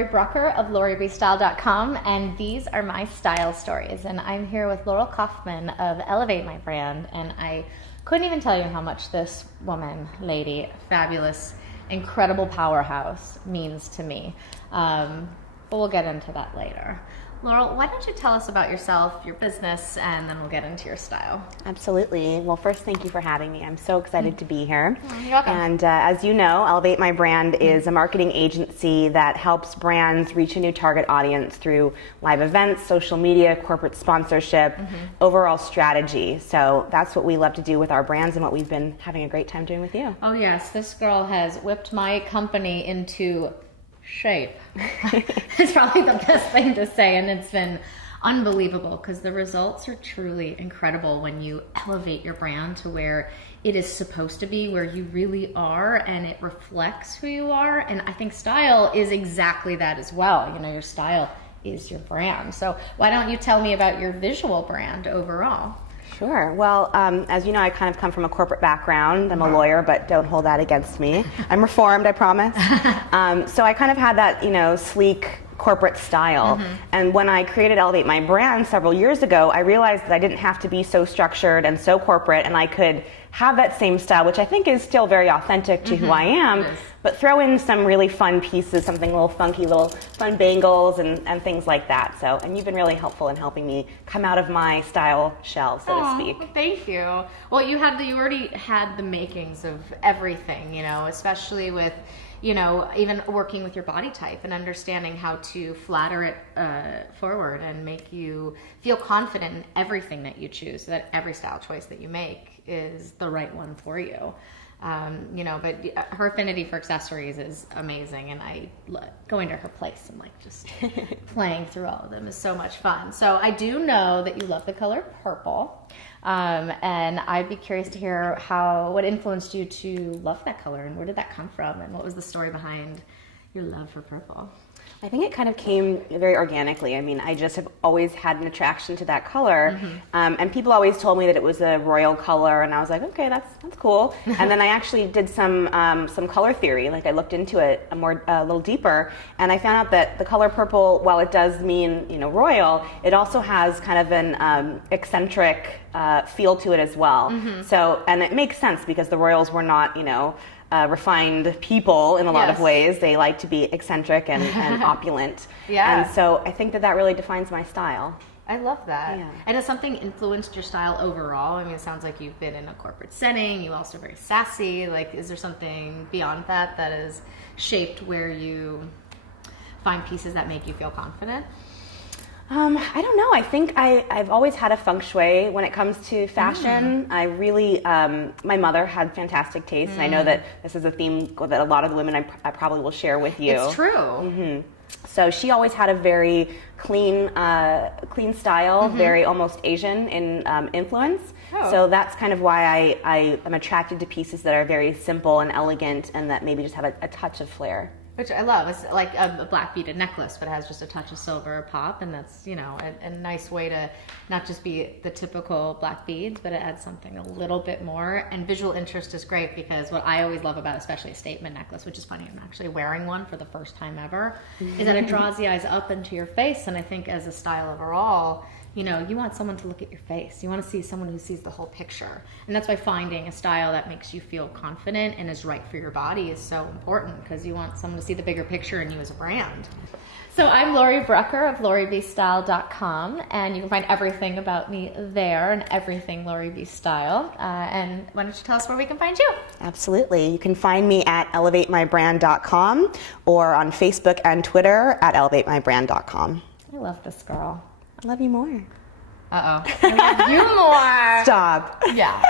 Laurie Brucker of LaurieBstyle.com, and these are my style stories. And I'm here with Laurel Kaufman of Elevate My Brand, and I couldn't even tell you how much this woman, lady, fabulous, incredible powerhouse means to me. But we'll get into that later. Laurel, why don't you tell us about yourself, your business, and then we'll get into your style. Absolutely. Well, first, thank you for having me. I'm so excited to be here. You're welcome. And as you know, Elevate My Brand is a marketing agency that helps brands reach a new target audience through live events, social media, corporate sponsorship, overall strategy. So that's what we love to do with our brands and what we've been having a great time doing with you. Oh yes, this girl has whipped my company into shape. It's probably the best thing to say, and it's been unbelievable because the results are truly incredible when you elevate your brand to where it is supposed to be, where you really are, and it reflects who you are. And I think style is exactly that as well. You know, your style is your brand. So why don't you tell me about your visual brand overall? Sure. Well, as you know, I kind of come from a corporate background. I'm a lawyer, but don't hold that against me. I'm reformed, I promise. So I kind of had that, you know, sleek corporate style. And when I created Elevate My Brand several years ago, I realized that I didn't have to be so structured and so corporate, and I could have that same style, which I think is still very authentic to who I am, but throw in some really fun pieces, something a little funky, little fun bangles and things like that. So, and you've been really helpful in helping me come out of my style shell, so to speak. Thank you. Well, you already had the makings of everything, you know, especially with, you know, even working with your body type and understanding how to flatter it forward and make you feel confident in everything that you choose, so that every style choice that you make is the right one for you. You know, but her affinity for accessories is amazing, and I going to her place and like just playing through all of them is so much fun. So I do know that you love the color purple, and I'd be curious to hear what influenced you to love that color, and where did that come from, and what was the story behind your love for purple? I think it kind of came very organically. I mean, I just have always had an attraction to that color, and people always told me that it was a royal color, and I was like, okay, that's cool. And then I actually did some color theory. Like I looked into it a little deeper, and I found out that the color purple, while it does mean, you know, royal, it also has kind of an eccentric feel to it as well. So, and it makes sense because the royals were not, you know, refined people in a lot of ways. They like to be eccentric and opulent. And so I think that really defines my style. I love that. And has something influenced your style overall? I mean, it sounds like you've been in a corporate setting. You also are very sassy. Like, is there something beyond that that has shaped where you find pieces that make you feel confident? I don't know. I think I've always had a feng shui when it comes to fashion. I really, my mother had fantastic taste, and I know that this is a theme that a lot of the women I probably will share with you. It's true. So she always had a very clean style, very almost Asian in influence. So that's kind of why I am attracted to pieces that are very simple and elegant, and that maybe just have a touch of flair. Which I love. It's like a black beaded necklace, but it has just a touch of silver pop, and that's, you know, a nice way to not just be the typical black beads, but it adds something a little bit more. And visual interest is great because what I always love about, especially a statement necklace, which is funny, I'm actually wearing one for the first time ever, is that it draws the eyes up into your face. And I think as a style overall, you know, you want someone to look at your face. You want to see someone who sees the whole picture. And that's why finding a style that makes you feel confident and is right for your body is so important, because you want someone to see the bigger picture in you as a brand. So I'm Laurie Brucker of LaurieBstyle.com, and you can find everything about me there and everything LaurieB Style. And why don't you tell us where we can find you? Absolutely. You can find me at ElevateMyBrand.com or on Facebook and Twitter at ElevateMyBrand.com. I love this girl. I love you more. Uh-oh. I love you more. Stop. Yeah.